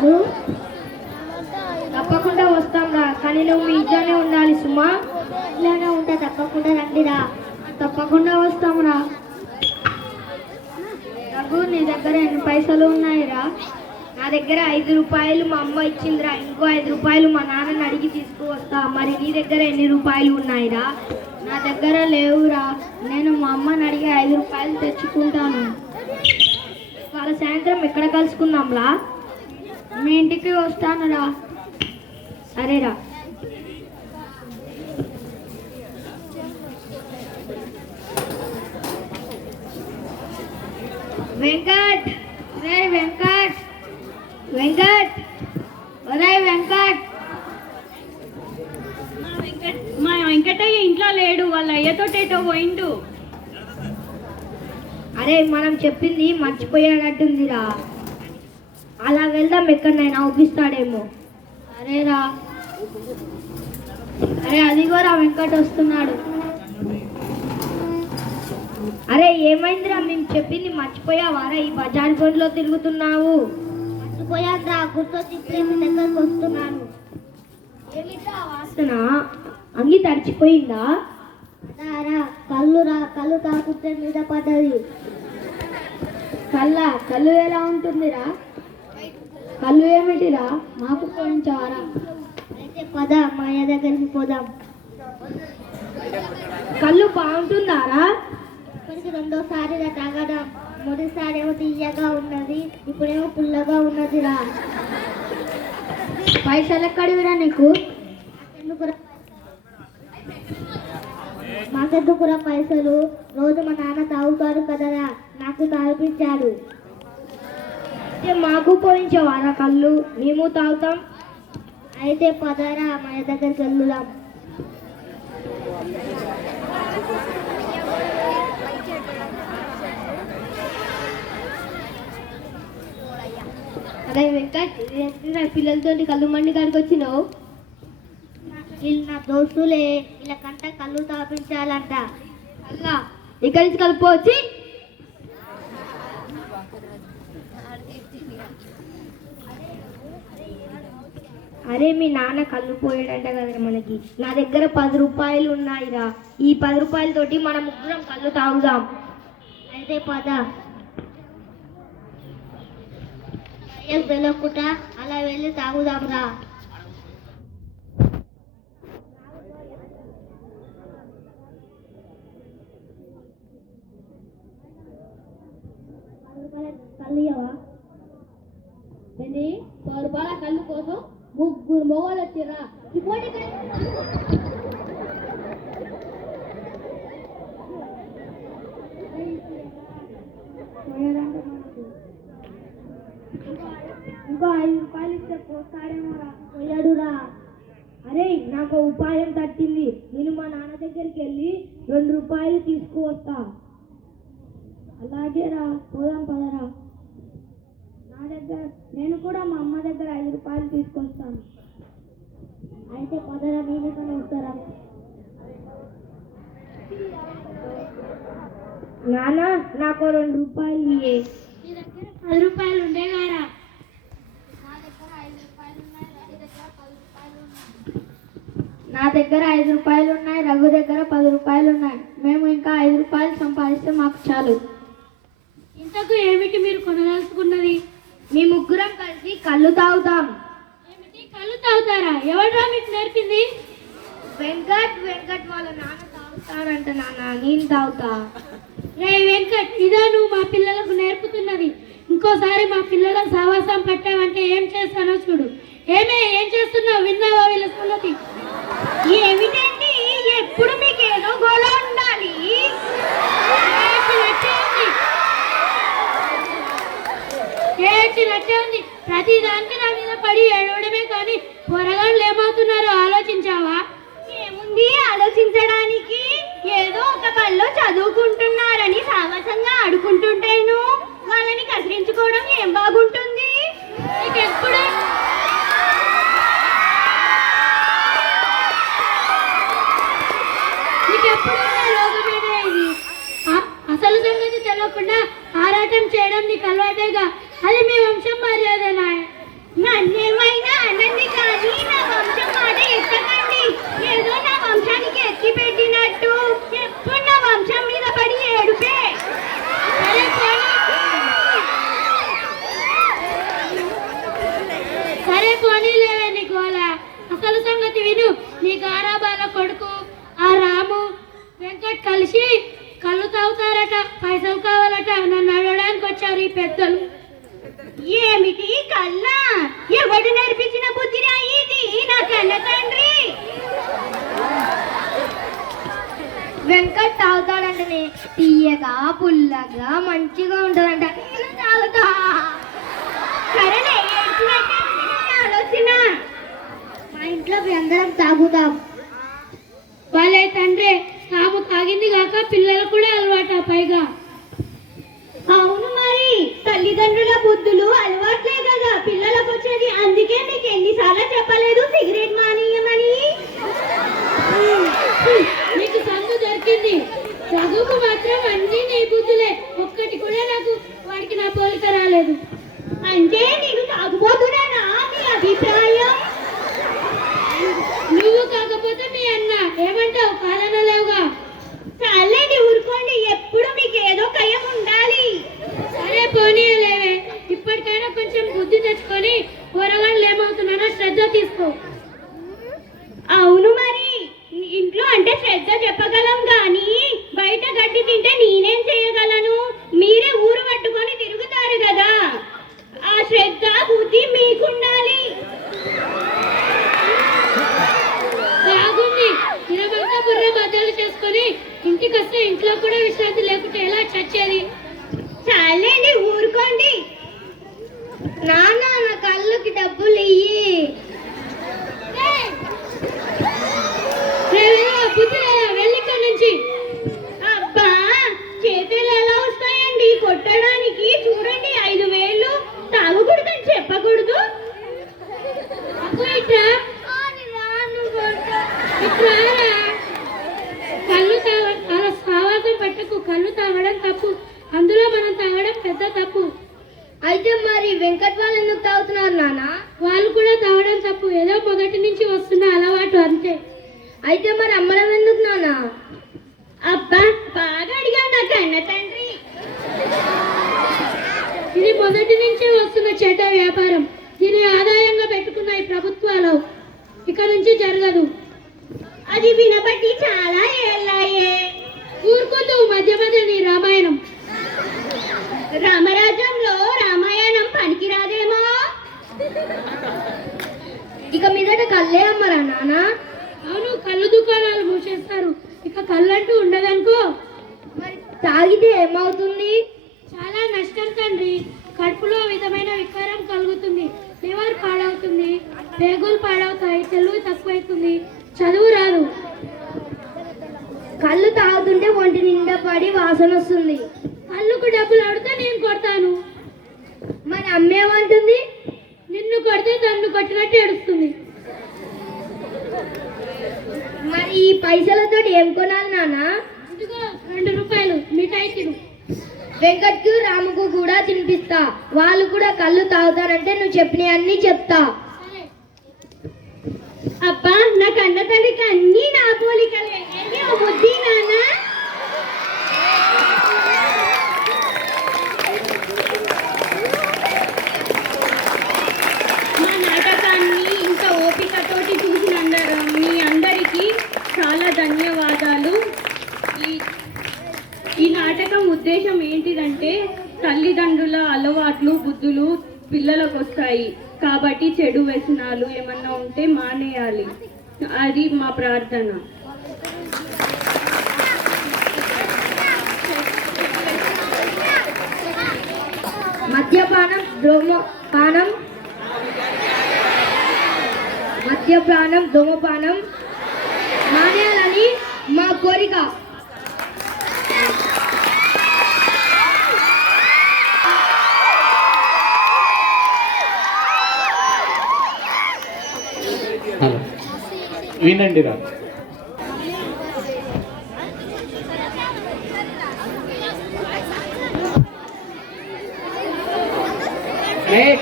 రాదు తప్పకుండా వస్తాంరా కానీ నువ్వు మీ ఇంట్లోనే ఉండాలి సుమా. ఇంట్లోనే ఉంటా తప్పకుండా రండిరా తప్పకుండా వస్తాంరా రఘు నీ దగ్గర ఎన్ని పైసలు ఉన్నాయిరా నా దగ్గర ఐదు రూపాయలు మా అమ్మ ఇచ్చిందిరా ఇంకో ఐదు రూపాయలు మా నాన్నని అడిగి తీసుకువస్తా. మరి నీ దగ్గర ఎన్ని రూపాయలు ఉన్నాయిరా నా దగ్గర లేవురా నేను మా అమ్మని అడిగి ఐదు రూపాయలు తెచ్చుకుంటాను. వాళ్ళ సాయంత్రం ఎక్కడ కలుసుకుందాంలా మీ ఇంటికి వస్తానురా సరేరా వెంకట్ రే. వెంకట్ వెంకట్ ఒరే వెంకట్. మా వెంకట్ మా వెంకటయ్య ఇంట్లో లేడు వాళ్ళ అయ్యతోటేటో పోయిండు. అరే మనం చెప్పింది మర్చిపోయాడట్టుందిరా అలా వెళ్దాం ఎక్కడైనా ఒప్పిస్తాడేమో అరేరా. అరే అదిగోరా వెంకట వస్తున్నాడు. అరే ఏమైందిరా? మేము చెప్పింది మర్చిపోయావారా ఈ బజార్ గొంతులో తిరుగుతున్నావు. మర్చిపోయారా గుర్తొచ్చి దగ్గరకు వస్తున్నాను. ఏమిటా వాసన? అంగి తడిచిపోయిందా? రా కళ్ళురా కళ్ళు తాకుతే మీద పడ్డది. కళ్ళ కళ్ళు ఎలా ఉంటుందిరా? కళ్ళు ఏమిటిరా? మాకు పోయించారా అయితే పద మాయ దగ్గరికి పోదాం. కళ్ళు బాగుంటుందారా ఇప్పటికి రెండోసారి తాగడం మొదటిసారి ఏమో తీయగా ఉన్నది ఇప్పుడేమో పుల్లగా ఉన్నదిరా. పైసలు ఎక్కడివిరా నీకు? ఎందుకురా మాకెందుకురా పైసలు? రోజు మా నాన్న తాగుతాడు కదరా నాకు తాగిపించాడు మాకు పోయించేవారా కళ్ళు? మేము తాగుతాం. అయితే పదారా మా దగ్గరికి వెళ్దాం అదే వెంకట్ నా పిల్లలతో కళ్ళు మండి కాడికి వచ్చినావు? వీళ్ళు నా దోస్తులే ఇలా కళ్ళు తాపించాలంట. అలా ఇక్కడి నుంచి కలుపుకోవచ్చి అరే మీ నాన్న కళ్ళు పోయాడంట కదరా మనకి. నా దగ్గర పది రూపాయలు ఉన్నాయిరా. ఈ పది రూపాయలతోటి మనం ముగ్గురం కళ్ళు తాగుదాం. అయితే పద. తెలియకుండా అలా వెళ్ళి తాగుదాం రా కళ్ళు ఇవ్వవా ఏంటి పది రూపాయల కళ్ళు కోసం ఇప్పుడు ఇక్కడ ఇంకో ఐదు రూపాయలు ఇస్తే పోస్తాడేమో రా. పోయాడురా అరే నాకు ఉపాయం తట్టింది. నేను మా నాన్న దగ్గరికి వెళ్ళి రెండు రూపాయలు తీసుకువస్తా. అలాగే రా పోదాం పదరా నా దగ్గర నేను కూడా మా అమ్మ దగ్గర ఐదు రూపాయలు తీసుకొస్తాను. అయితే పదరా నేను కానీ వస్తారా నాన్న నాకు రెండు రూపాయలు ఇయ్యే. నీ దగ్గర పది రూపాయలు ఉండేగారా నా దగ్గర ఐదు రూపాయలు ఉన్నాయి రఘు దగ్గర పది రూపాయలు ఉన్నాయి. మేము ఇంకా ఐదు రూపాయలు సంపాదిస్తే మాకు చాలు. ఇంతకు ఏమిటి మీరు కొనదలుచుకున్నది? మీ ముగ్గురం కలిసి కళ్ళు తాగుతాం. తాగుతారా? ఎవడ్రా మీకు నేర్పింది? వెంకట్ వెంకట్ వాళ్ళ నాన్న తాగుతాడంట నాన్న. నేను తాగుతా. రే వెంకట్ ఇదా నువ్వు మా పిల్లలకు నేర్పుతున్నది. ఇంకోసారి మా పిల్లలకు సావాసం పట్టావంటే ఏం చేస్తానో చూడు. ఏమే ఏం చేస్తున్నావు? విన్నావా వీళ్ళ సంగతి? ఏమిటండి? ఎప్పుడు మీకు ఏదో గోళ ఉండాలి? ఏడ్చినట్టే ఉంది. ప్రతి దానికి నా మీద పడి ఏడవడమే ఏముంది ఏదో ఒక బల్లో చదువుకుంటున్నారని సాహసంగా ఆడుకుంటుంటేను వాళ్ళని కసిరించుకోవడం ఏం బాగుంటుంది? నీకెప్పుడు? అసలు సంగతి తెలియకుండా ఆరాటం చేయడం నీకు అలవాటేగా? అది మీ వంశం మర్యాదనా? నన్నేమైనా కలిసి కళ్ళు తాగుతారట పైసలు కావాలట నన్ను అడగడానికి వచ్చారు ఈ పెద్దలు. ఏమిటి కల్లా ఎవడు నేర్పించిన బుద్ధిరా ఇది? నా కన్న తండ్రి. వెంకట్ తాగుతాడంటనే తీయగా పుల్లగా మంచిగా ఉంటుందంట. నేను తాగుతా. సరేలే ఆలోచన. మా ఇంట్లో అందరం తాగుతాం. వాళ్ళే తండ్రి. తాము తాగింది కాక పిల్లలు కూడా అలవాట పైగా. అవును మరి తల్లిదండ్రుల బుద్ధులు అలవాట్లే కదా. పిల్లలకు వచ్చేది అందుకే మీకు ఎన్నిసార్లు చెప్పలేదు సిగరెట్ మాని నీకు సందు దొరికింది చదువుకు మాత్రం అన్ని నీ బుద్ధులే ఒక్కటి కూడా నాకు వాడికి నా పోలిక రాలేదు అంటే నేను తాగుబోతున్నానా మీ అభిప్రాయం నువ్వు కాకపోతే మీ అన్న ఏమంటావు కాదనలేవుగా చాలండి ఊరుకోండి ఎప్పుడు మీకు ఏదో కయం ఉండాలి సరే పోనీయలేవే ఇప్పటికైనా కొంచెం బుద్ధి తెచ్చుకొని పొరగాళ్ళు ఏమవుతున్నానో శ్రద్ధ తీసుకో అవును మరి ఇంట్లో చెప్పగలం కానీ బయట గడ్డి తింటే నీ చేయగలను మీరే ఊరు పట్టుకొని తిరుగుతారు కదా ఆ శ్రద్ధ బుద్ధి మీకుండాలి బాగుంది ఇరవంతా బుర్ర బద్దలు చేసుకొని ఇంటికి వస్తే ఇంట్లో కూడా విశ్రాంతి లేకుంటే ఎలా చచ్చేది చాలండి ఊరుకోండి నాన్న నా కళ్ళుకి డబ్బులు ఇయ్యి రే, రే, బుద్ధి లేదా వెళ్ళిక్కడి నుంచి అబ్బా చేతులు ఎలా వస్తాయండి కొట్టడానికి చూడండి ఐదు వేలు తాగకూడదని చెప్పకూడదు అప్పు ఇట్రా ఇట్రా రా. కళ్ళు తాగ అలా సావాసం పట్టకు కళ్ళు తాగడం తప్పు అందులో మనం తాగడం పెద్ద తప్పు అయితే మరి వెంకట్ వాళ్ళు ఎందుకు తాగుతున్నారు నాన్న వాళ్ళు కూడా తాగడం తప్పు ఏదో మొదటి నుంచి వస్తున్న అలవాటు అంతే అయితే మరి అమ్మడం ఎందుకు నానా అబ్బా బాగా అడిగా నా కన్న తండ్రి? ఇది మొదటి నుంచే వస్తున్న చెడ్డ వ్యాపారం. దీని ఆదాయంగా పెట్టుకున్నాయి ప్రభుత్వాలు ఇక నుంచి జరగదు. అది వినబట్టి చాలా ఏళ్ళాయే ఊరుకుంటూ మధ్య మధ్య నీ రామాయణం రామరాజ్యంలో రామాయణం పనికిరాదేమో ఇక మీదట కళ్ళే అమ్మరా నాన్న అవును కళ్ళు దుకాణాలు మూసేస్తారు ఇక కళ్ళంటూ ఉండదనుకో మరి తాగితే ఏమవుతుంది? చాలా నష్టం తండ్రి. కడుపులో విధమైన వికారం కలుగుతుంది. లివర్ పాడవుతుంది. పేగులు పాడవుతాయి. తెలివి తక్కువైతుంది. చదువు రాదు. కళ్ళు తాగుతుంటే ఒంటి నిండా పడి వాసన వస్తుంది. కళ్ళుకు డబ్బులు అడితే నేను కొడతాను. మరి అమ్మేమంటుంది? నిన్ను కొడితే తన్ను కొట్టినట్టు ఏడుస్తుంది. మరి ఈ పైసలతో ఏం కొనాలి నాన్న? ఇదిగో రెండు రూపాయలు మిఠాయి తిను. వెంకట్కు రాముకు కూడా తినిపిస్తా. వాళ్ళు కూడా కళ్ళు తాగుతారంటే నువ్వు చెప్పినవి అన్నీ చెప్తా. అబ్బా నా కన్న తండ్రికి అన్ని నా పోలికలే. బుద్ధి నాన్న? మా నాటకాన్ని ఇంత ఓపికతోటి చూసినందరూ మీ అందరికీ చాలా ధన్యవాదాలు. ఉద్దేశం ఏంటిదంటే తల్లిదండ్రుల అలవాట్లు బుద్ధులు పిల్లలకు వస్తాయి కాబట్టి చెడు వ్యసనాలు ఏమన్నా ఉంటే మానేయాలి. అది మా ప్రార్థన. మద్యపానం ధూమపానం మద్యపానం ధూమపానం మానేయాలని మా కోరిక. వినండి రా.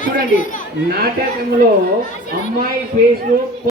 చూడండి నాటకంలో అమ్మాయి ఫేస్లో